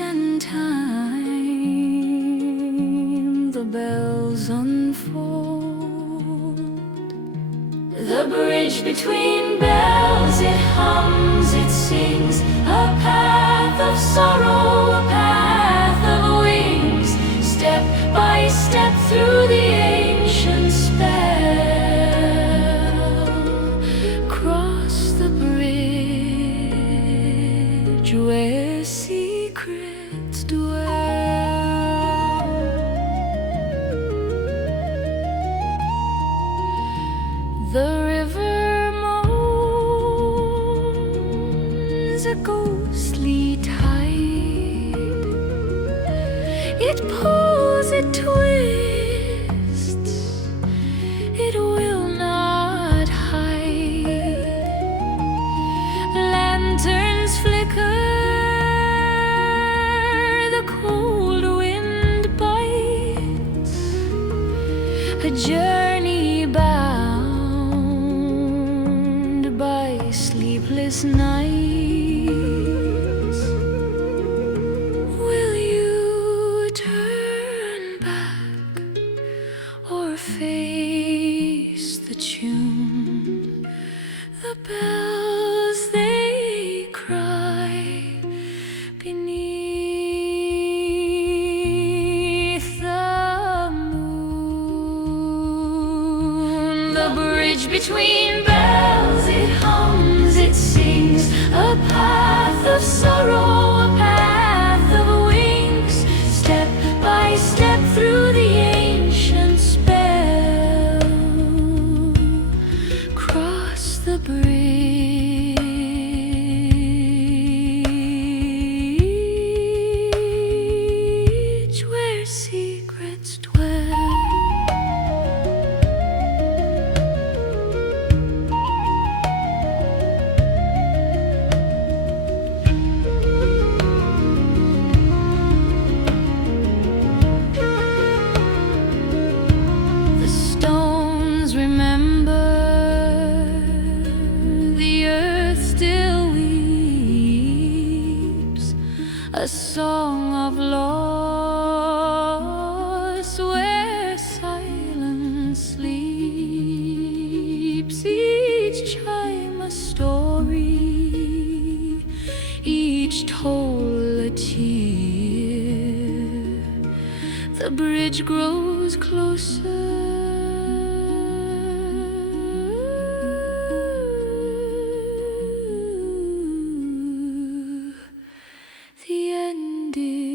and time, the bells unfold. The bridge between bells, it hums, it sings, a path of sorrow, a path of wings, step by step through the ancient spell. Cross the bridge where secrets dwell. The river moans a ghostly tide. It pulls, it twists, it will not hide. Lanterns flicker, the cold wind bites, a journey bound by sleepless nights. Will you turn back or face the tune? The bells, they cry beneath the moon. The bridge between bells, it hums, it sings, a path of sorrow, a path of wings, step by step through the ancient spell. Cross the bridge where secrets dwell. The stones remember, the earth still weeps, a song of loss where silence sleeps. Each chime a story, each toll a tear. The bridge grows closer, the end is